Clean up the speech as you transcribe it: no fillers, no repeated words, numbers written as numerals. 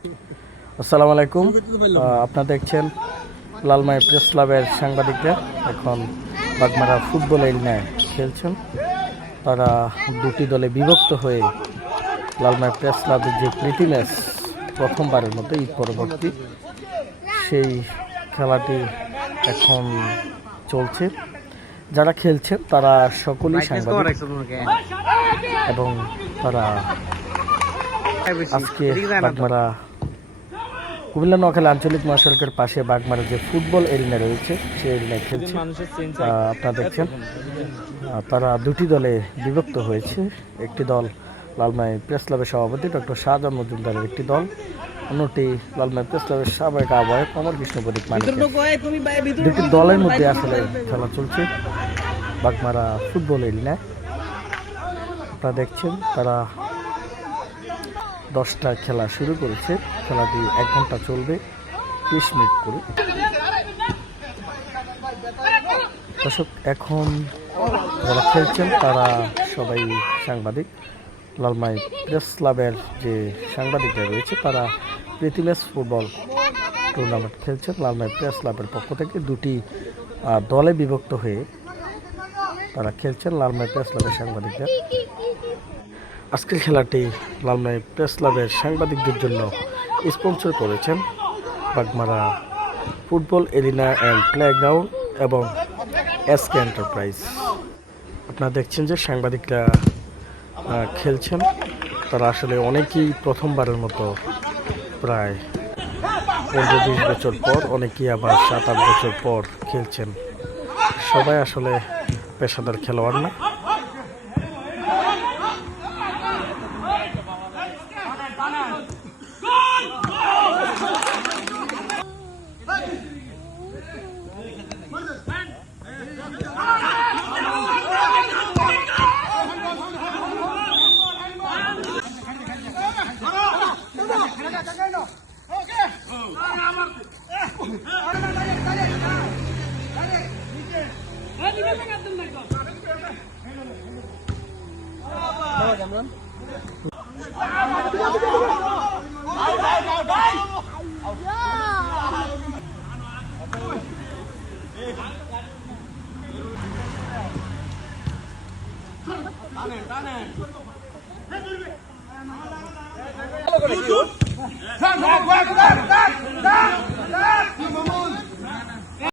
আসসালামু আলাইকুম। আপনারা দেখছেন লালমাই প্রেস ক্লাবের সাংবাদিকরা এখন বাগমারা ফুটবল এরিনায় খেলছেন। তারা দুটি দলে বিভক্ত হয়ে লালমাই প্রেস ক্লাবের যে প্রীতি ম্যাচ প্রথমবারের মতো ঈদ পরবর্তী সেই খেলাটি এখন চলছে। যারা খেলছেন তারা সকলেই সাংবাদিক এবং তারা আজকে বাগমারা কুমিল্লা নোয়াখালী আঞ্চলিক মহাসড়কের পাশে বাগমারা যে ফুটবল এরিনা রয়েছে সেই এরিনায় খেলছে। আপনারা দেখছেন তারা দুটি দলে বিভক্ত হয়েছে। একটি দল লালমাই প্রেস ক্লাবের সভাপতি ডক্টর শাহজাহান মজুমদারের একটি দল, অন্যটি লালমাই প্রেস ক্লাবের সাবেক আহ্বায়ক কমল কৃষ্ণ প্রদীপ মানিক। দুটি দলের মধ্যে আসলে খেলা চলছে বাগমারা ফুটবল এরিনায়। আপনারা দেখছেন তারা 10টায় খেলা শুরু করেছে। খেলাটি 1 ঘন্টা চলবে, 30 মিনিট করে। দর্শক, এখন যারা খেলছেন তারা সবাই সাংবাদিক। লালমাই প্রেস ক্লাবের যে সাংবাদিকরা রয়েছে তারা প্রীতি ম্যাচ ফুটবল টুর্নামেন্ট খেলছেন। লালমাই প্রেস ক্লাবের পক্ষ থেকে দুটি দলে বিভক্ত হয়ে তারা খেলছেন লালমাই প্রেস ক্লাবের সাংবাদিকরা। আজকের খেলাটি লালমাই প্রেস ক্লাবের সাংবাদিকদের জন্য স্পন্সর করেছেন Bagmara football arena and playground এবং এসকে এন্টারপ্রাইজ। আপনারা দেখছেন যে সাংবাদিকরা খেলছেন। তারা আসলে অনেকেই প্রথমবারের মতো প্রায় 15-20 বছর পর, অনেকেই আবার 7-8 বছর পর খেলছেন। সবাই আসলে পেশাদার খেলোয়াড় না।